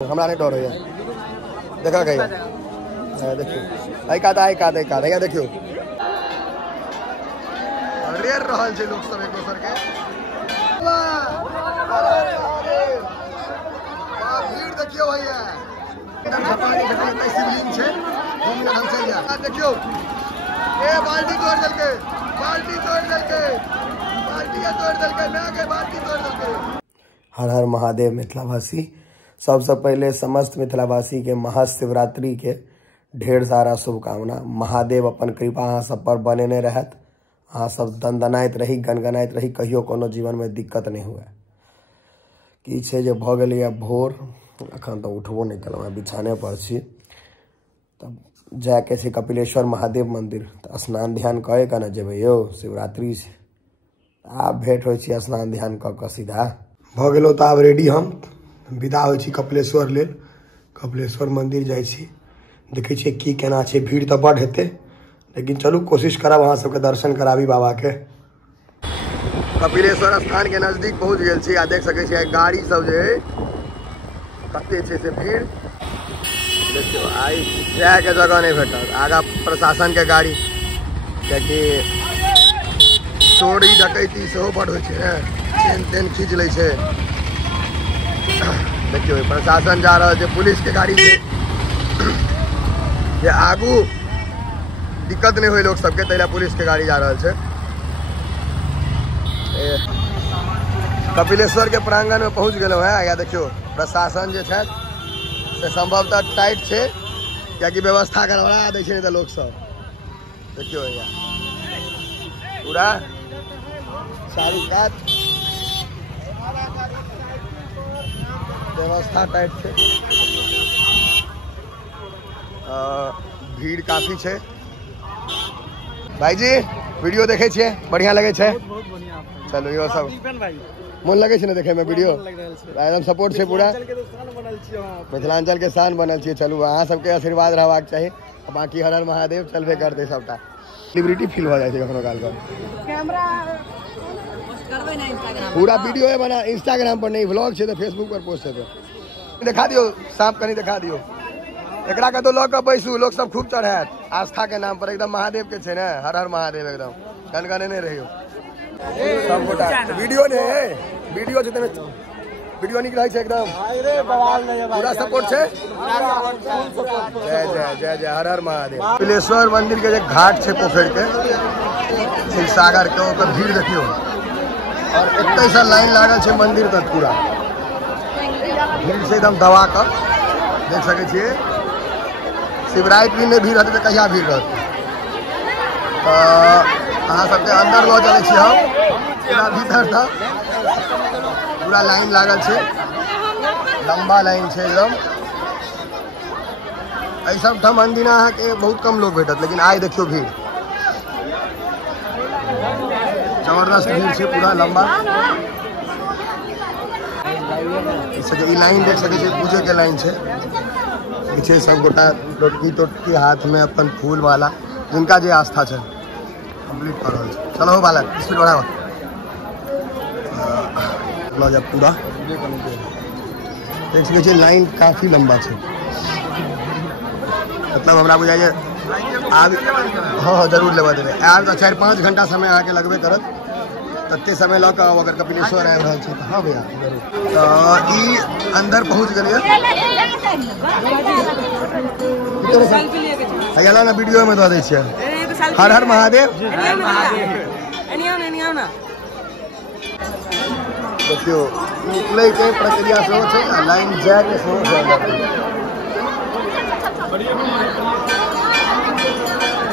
हमरा नहीं डर है देखा गया देखियो एक आधा यहाँ देखियो रेर रहल छै लोग सब एक दोसर के भीड़ देखियो भैया शिवलिंग छै देखियो ए बाल्टी तोड़ देलके हर हर महादेव मिथिलावासी सबसे पहले समस्त मिथिलावासी के महाशिवरात्रि के ढेर सारा शुभकामना। महादेव अपन कृपा अहाँ सब पर बनेने रहत, अहाँ सब दनदनाइत रही गनगनाइत रही, कहियो कोनो जीवन में दिक्कत नहीं हुए। की छै जे भ गेलै भोर, अखन तो उठबो नहीं केलहुँ, बिछाने पर छी। तब जाके छै कपिलेश्वर महादेव मंदिर, तो स्नान ध्यान करे के न जेबै यौ, शिवरात्रि छै। आब भेंट होइ छी स्नान ध्यान क के सीधा भ गेलौ। तो आब रेडी हम विदा होइ छी कपिलेश्वर लेल। कपिलेश्वर मंदिर जाइ छी, देखै छियै की केना छै। भीड़ तो बड़ हेतै, लेकिन चलू कोशिश करब अहाँ सबके दर्शन कराबी बाबा के। कपिलेश्वर स्थान के नजदीक पहुंच गेल छी आ देख सकै छियै गाड़ी सब जे कते छै से भीड़ देखियो। आई जाए के जगह नहीं भेटल, आगा प्रशासन के गाड़ी, कियाकि चोरी डकैती सेहो बड़ होइ छै, चेन तेन खींच लै छै। देखियो प्रशासन जा रहा है, पुलिस के गाड़ी से ये आगू दिक्कत नहीं हुई लोग सबके, तैला पुलिस के गाड़ी जा रहा है। कपिलेश्वर के प्रांगण में पहुंच गए हैं। या देखियो प्रशासन जो है से संभवतः टाइट है, क्या कि व्यवस्था करवा दै छै, लोग सब देखियो पूरा सारी बात व्यवस्था टाइट है। भीड़ काफी है। भाई जी वीडियो देखे छे, बढ़िया लगे छे? चलो यो सब मन लगे छे ना देखे में वीडियो, एकदम सपोर्ट छे पूरा। मिथिलांचल के शान बनल छे। चलू अहाँ सबके आशीर्वाद रहबाक चाहिए। बाकी हर हर महादेव चलबे करते सबटा। सेलिब्रिटी फील हो जाए कखनो काल कैमरा पूरा वीडियो है बना, इंस्टाग्राम पर नहीं, व्लॉग छे तो फेसबुक पर पोस्ट है। तो दिखा दियो सांप कनी दिखा दियो। एकरा के तो लोग के बैसू, लोग सब खूब चढ़ात आस्था के नाम पर। एकदम महादेव के छे ना, हर हर महादेव एकदम गनगने नहीं रहियो सब गोटा। वीडियो ने वीडियो छे, वीडियो निक रहे छे एकदम पूरा सपोर्ट छे। जय जय जय जय हर हर महादेव। कपिलेश्वर मंदिर के जे घाट छे पोखर के शिवसागर के, ओकर भीड़ देखियो और एते सा लाइन लागल छे मंदिर तक, पूरा भीड़ से एकदम दबा कर देख सके छिए। शिवरात्रि में भीड़ रहते तो कहिया भीड़ रहते। तो अहाँ सबके अंदर लो चले छी हम, पूरा भीतर था पूरा लाइन लागल छे, लंबा लाइन छे एकदम। एहि सब ठम अंदिना अहाँ के बहुत कम लोग भेटत, लेकिन आज देखियो भीड़ जबरदस्त भीड़ छे, पूरा लंबा। ई लाइन देख सके छी, पूजे के लाइन छे। पीछे सब गोटा लोटकी हाथ में अपन फूल वाला, जिनका जे आस्था छे कंप्लीट कर रहल छे। चलो बाला स्पीड बढ़ाओ जब पूरा देख सके छी लाइन काफी लंबा छे। मतलब हमरा बुझाइए आब हाँ जरूर लेवा देवे। आब तो 4-5 घंटा समय आके लगबे करत, तत्ते समय लग अगर कपिलेश्वर आबि रहल छै। हाँ भैया तो ई अंदर पहुंच गए ना, वीडियो में दे दै छियै। हर हर महादेव। देखियो निकले के प्रक्रिया सेहो छै, लाइन जाए के सेहो छै।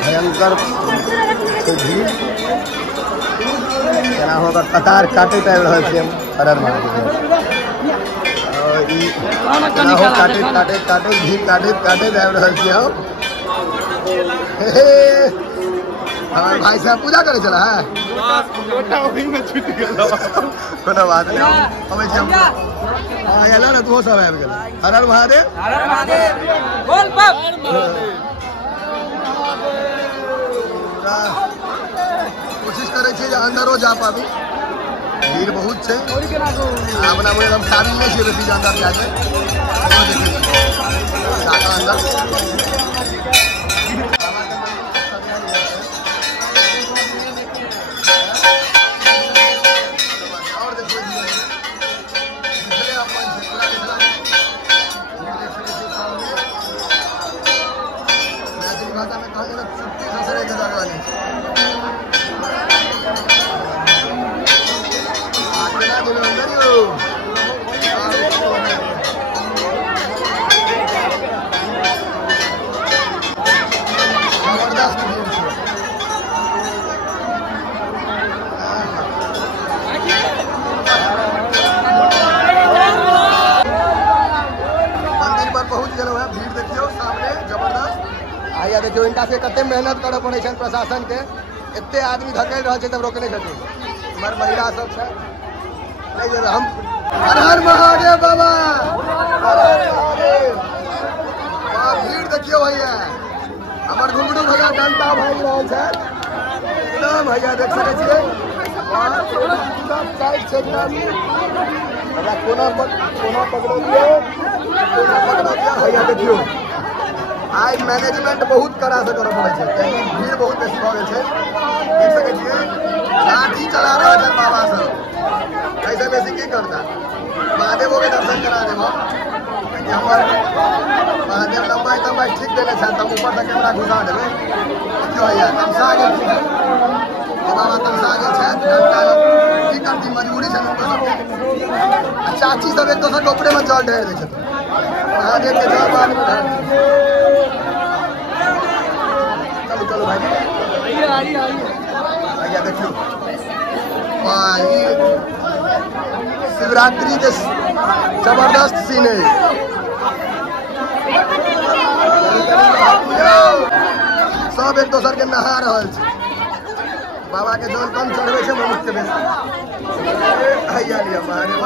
भयंकर भीड़ केना होकर कतार काटैत आबि रहल छी हम। हर हर महादेव। काटे भीड़ काटे आबि रहल छी हम। हमारे भाई साहब पूजा करे चला है, कोनो बात नहीं अबै छी हम। एला ना तू सब आबि गेल। हर हर महादेव। बोल बाप। कोशिश करे छी जे अंदरो जा पाबी। भीड़ बहुत है। अपना मुझे एकदम काबिल नहीं है बेसी अंदर जाके अंदर भाषा में कहा जाता चुप्पी खसरे के दरवाने मंदिर पर पहुंच गए है। भीड़ देखियो सामने जबरदस्त आइया देखियो इनका से कते मेहनत करे पड़े छन प्रशासन के एते आदमी धकेल रहा है तब रोकने छथिन हमार महिला सब छै नहीं जे हम हर हर महादेव बाबा हर हर महादेव भीड़ देखियो भैया हमर घुंगरू भैया डंटा भाई रहल छै एकदम भैया देख सकै छियै सब साइड से हमरा कोना पकड़ो दियो भैया देखियो आई मैनेजमेंट बहुत कड़ा से करऽ पड़े छै भीड़ बहुत बेसी भऽ गेल छै देख सकै छियै लाठी चला रहल छै बाबा सब ऐसे बेसी की करता महादेव के दर्शन करा देबो हमर महादेव लंबाई ठीक देने छै हम ऊपर से कैमरा घुसा देबै क्यों भैया तमसा गेल छै बाबा तमसा गेल छै की करती मजबूरी छै लोग सब चाची सब एक दोसर के ऊपरे में जल ढेर दै छथिन महादेव के जल बाद में चलो भाई आइए देखियो शिवरात्रि के जबरदस्त सीन है सब एक दोसर के नहा रहल छै बाबा के जल कम चढ़वे छै मनुष्य के बेसी आइया लिया महादेव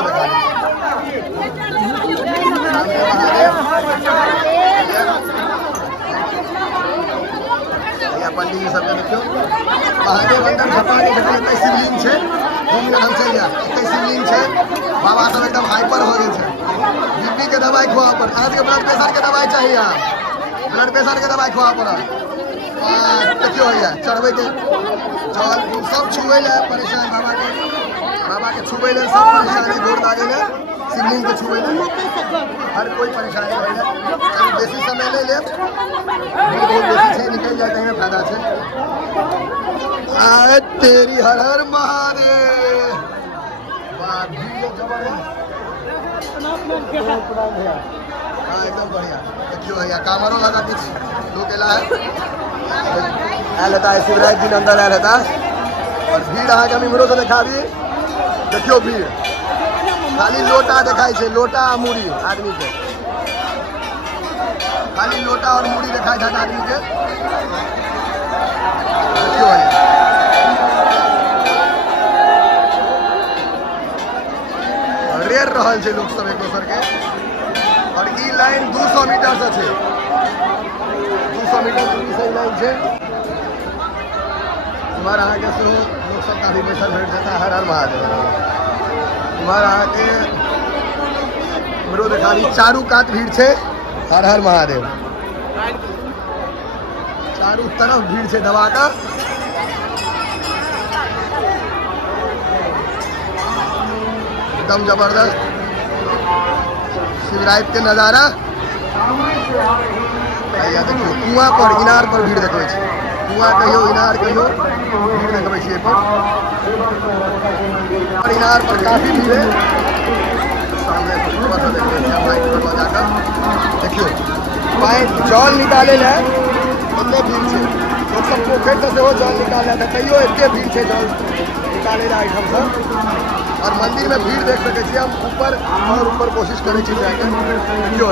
पंडित जी सबके देखियो महादेव अंदर छपा के देखियो शिवलिंग छै घूम के हम चल जा शिवलिंग छै बाबा सब एकदम हाइपर हो गेल छै बीपी के दवाई खुआ पर आज के ब्लड प्रेशर के दवाई चाहिए ब्लड प्रेशर के दवाई खुआ पर देखियो भैया चढ़वे के जल सब छुए ले परेशान बाबा के छुए ले सब परेशानी गोड़ लागे ले शिवलिंग के छुए ले हर कोई परेशानी है बेसी समय ले ले बहुत बेसी से निकल जाए कहीं में फायदा से आए तेरी हर हर महादेव वाह भीड़ जबरदस्त हाँ एकदम बढ़िया देखियो भैया कामरों लगा कुछ लोग एला है शिवराज दिन अंदर आया रहता और भीड़ अहाँ हम इमरो से देखा भी देखियो भीड़ खाली लोटा दिखाई छे लोटा आ मुड़ी आदमी के खाली लोटा और मुड़ी दिखाई था आदमी के देखियो रेर रहल छे लोग सब एक दोसर के और ई लाइन 200 मीटर से छे 200 मीटर दूरी से लाइन छे हमारा आगे से लोग सब काफी पैसा भेट देता है हर हर महादेव हमारा आगे मरो देखा चारू कात भीड़ छे हर हर महादेव चारू तरफ भीड़ छे दवा का एकदम जबरदस्त शिवरात्रि के नजारा भैया देखियो कुआं पर इनार पर भीड़ देखबै छी कुआं कहियो इनार कहियो भीड़ देखबै छी पर इनार पर काफी भीड़ है सामने देखियो पाइप जल निकाले ला एते भीड़ छे लोग सब पोखर से हो जल निकाले था कहियो एते भीड़ छे जल निकाले ला आइटम सब और मंदिर में भीड़ देख सके छी हम ऊपर और ऊपर कोशिश करे छी जाके देखियो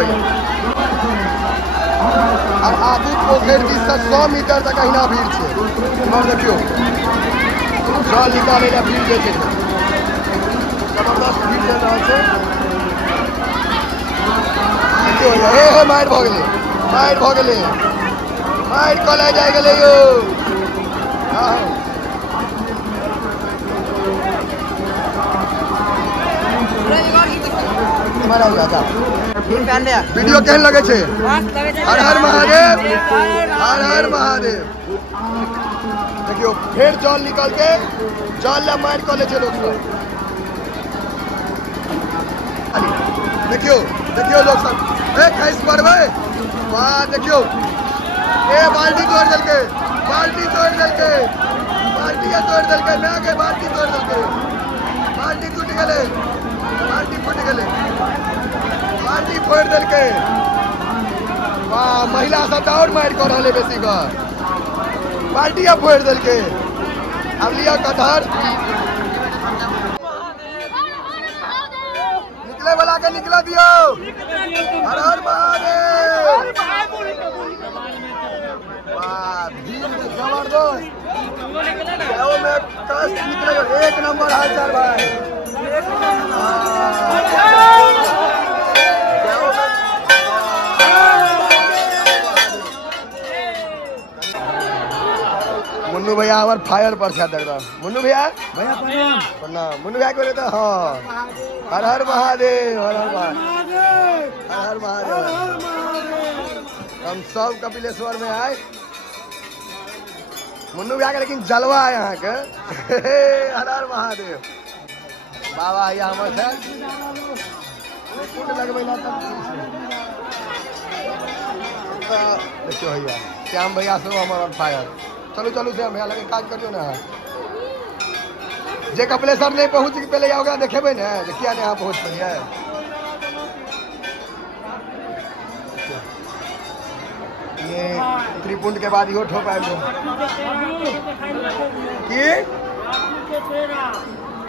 और आगू पोखर दिस से 100 मीटर तक अहिना भीड़ छे और देखियो जल निकाले ला भीड़ देखे जबरदस्त भीड़ चल रहा है देखियो हे माइर भ गेले माइर कले जाय गेले यो तुम्हारा जाता वीडियो केहन लगे छे? हर हर महादेव, हर हर महादेव। देखियो फिर जल निकल के जल ला मार कर ले लोग सब। देखियो देखियो लोग सब कैसे पड़वे वाह। देखियो ए बाल्टी तोड़ दल के, बाल्टी तोड़ दल के, बाल्टी तोड़ दल के, मैं आगे बाल्टी तोड़ दल के, बाल्टी टूट गए, बाल्टी फूट गए, बाल्टी फोड़ दल के। वाह महिला सब और मार कर रहे बेसी घर बाल्टिया फोड़ दल के। अब लिया कटहर निकले वाला के निकला दियो। हर हर महादेव। वाह भीड़ जबरदस्त में कष्ट निकले। एक नंबर हाल चाल भाई। मुन्नू भैया हमारे फायर पर छा देख रहा। मुन्नू भैया प्रणाम। मुन्नू भैया को लेता हाँ। हर हर महादेव, हर हर महादेव, हर हर महादेव। हम सब कपिलेश्वर में आए। मुन्नू भैया के लेकिन जलवा है यहाँ के। हर हर महादेव। बाबा यहाँ हमारे देखियो भैया श्याम भैया से हमारा फायर। चलो चलो श्याम भैया लगे काज करियो ना। जे कपिलेश्वर नहीं पहुंच के पहले आओगे देखेबे ना किया यहाँ पहुंच पड़िए। ये त्रिपुंड के बाद यो ठोक आए कि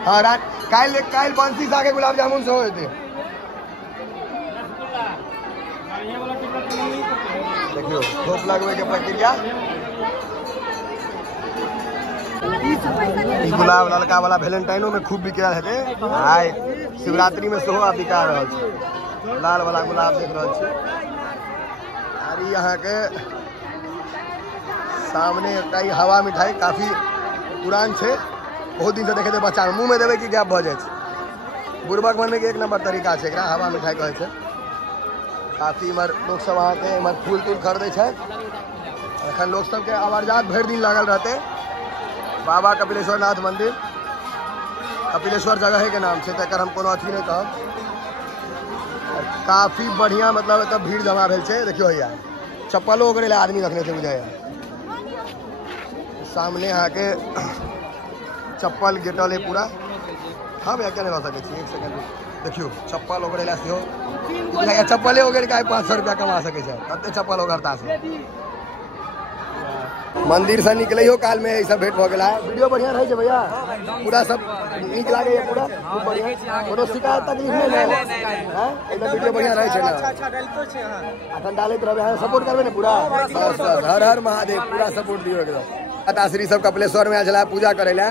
हाँ रात काल बंसी से आगे गुलाब जामुन से हुए थे। देखियो ठोप लगवे के प्रक्रिया। गुलाब ललका वाला वैलेंटाइनो में खूब बिक रहे थे। आय शिवरात्रि में सेहो बिका रहा है। लाल वाला गुलाब देख रहा है। यहाँ के सामने कई हवा मिठाई काफी पुरान छे। बहुत दिन से देखे थे बच्चा मुँह में देवे कि गैप भ जाए। बुरबक बनने के एक नंबर तरीका है। हवा मिठाई कहे छे। काफी इमर लोग सब वहाँ के इमर फूल तूल खरीदे छे। अखन लोग सबके आवाजात भर दिन लागल रहते। बाबा कपिलेश्वर नाथ मंदिर कपिलेश्वर जगह के नाम से तक हम कोनो अथी नहीं कहब। काफी बढ़िया मतलब तब भीड़ जमा भेल छे। देखियो भैया चप्पलों वगैरह आदमी रखने थे बुझाया। सामने आके चप्पल गेटल है पूरा। हाँ भैया क्या नहीं रह सके। एक सेकंड देखियो चप्पल वगैरह से हो चप्पले वगैरह का 500 रुपया कमा सके। कते चप्पल वगैरह से मंदिर से निकले हो काल में सब भेंट हो गया। वीडियो बढ़िया रहे भैया पूरा सब नीक लागे पूरा खूब बढ़िया। कोनो शिकायत तकलीफ नहीं है एकदम वीडियो बढ़िया रहे छे ना। अखन डालत रहे सपोर्ट करबे ने पूरा। बस हर हर महादेव पूरा सपोर्ट दियो एकदम। माताश्री सब कपिलेश्वर में आछला पूजा करे ला।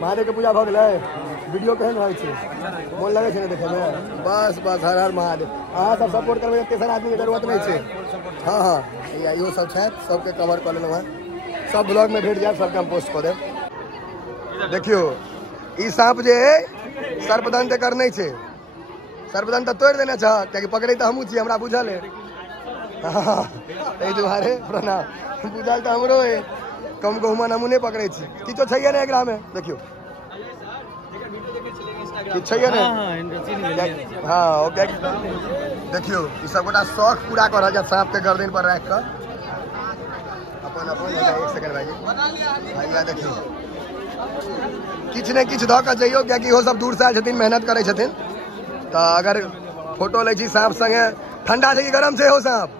महादेव के पूजा भ गेलै। वीडियो केहन रहे छे मोन लगे छे देखे में। बस बस हर हर महादेव। अहाँ सब सपोर्ट करबे तेसर आदमी के जरूरत नहीं छे। हाँ हाँ इहो सब छे सबके कवर कर लेलहुँ। सब ब्लॉग में भेट जाए सबके हम पोस्ट कर देब। देखियो ई सांप जे सर्पदंत कर नहीं छे। सर्पदंत तोड़ देना चाह क्या पकड़े तो हमू छी हमरा बुझल है। तुम्हारे प्रणाम बुझल तो हमरो है। कम गहुमा हमू नहीं पकड़े छी किछो छैये ने एकरा में। देखियो किछ छैये ने। हाँ ओके देखियो ई सब गोटा शौक पूरा कर रहल सांप के गर्दन पर राख कर अपन अपन। एक सेकंड भाई भैया देखियो किछ ने किछ द के जइयो क्या कि हो सब दूर से आयल छथिन मेहनत करे छथिन। तो अगर फोटो ले छी सांप संगे ठंडा छै कि गरम छै हो सांप।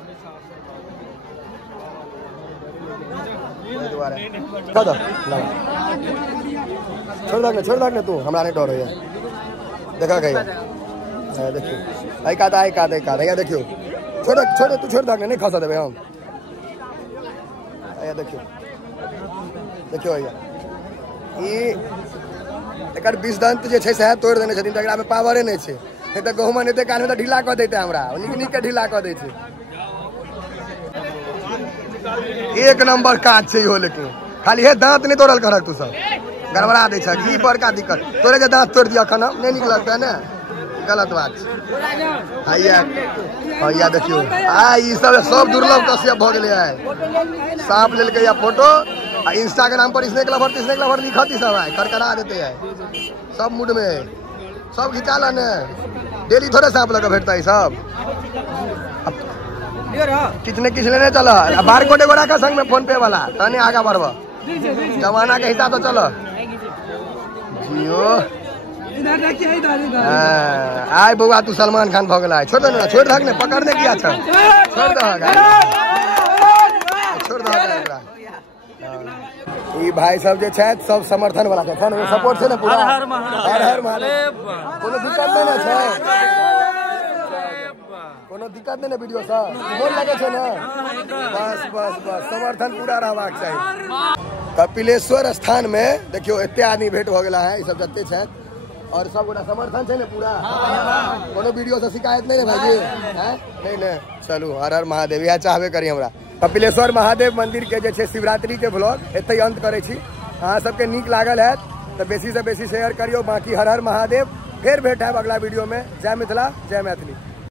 छोड़ दे तू हमरा नहीं डर है। देखा गया देखियो आई का भैया देखियो छोड़ तू छोड़ दे नहीं खसा देवे हम। देखियो देखियो भैया ई एकर 20 दंत जे छै से तोड़ देने छथिन। एकरा में पावरे नहीं छै। नहीं तो गहुमा नहीं कान में तो ढीला कर देते हमरा निक के ढीला कर दे। एक नंबर काज छै इहो। लेकिन खाली हे दांत नहीं तोड़ल करक तू सब गड़बड़ा दे छ। ई बड़का दिक्कत तोरे के दांत तोड़ दिया खाना नहीं निक लगता है ना। गलत बात या देखियो ई सब दुर्लभ कश्यप भ गेले है। सांप लेल के या फोटो इंस्टाग्राम पर स्नेक लवर लिखत ही सब है, करकरा देते है सब मूड में, सब खिंचा लन डेली थोड़े सांप लगा भेटता है सब। किचने नहीं चला बार कोटे गोरा का संग में फोन पे वाला तने आगा बढ़ब जमाना के हिसाब से चलो जियो। आय बउआ तू सलमान खान भ गेला, छोड़ ना, छोड़ धक ने पकड़ने किया छ, छोड़ दहक ई भाई सब जे छै सब समर्थन वाला छै ने, सपोर्ट छै ने पूरा। हर हर महादेव कोनो दिक्कत नहीं ना छै, कोनो दिक्कत नहीं ना वीडियो से बोल लगे छै ना, बस बस बस समर्थन पूरा रहबाक चाहिए। कपिलेश्वर स्थान में देखियो एते आदमी भेंट हो गेला है, ई सब जत्ते छै और सब गोटा समर्थन छै ने पूरा, कोनो वीडियो से शिकायत नहीं है भाईजी हैं नहीं ने। चलू हर हर महादेव, यह चाहबे करी हमरा। कपिलेश्वर महादेव मंदिर के जे छै शिवरात्रि के ब्लॉग एते अंत करे छी। अहाँ सबके नीक लागल है तो बेसी से बेसी शेयर करियो। बाकी हर हर महादेव, फिर भेंट है अगला वीडियो में। जय मिथिला, जय मैथिली।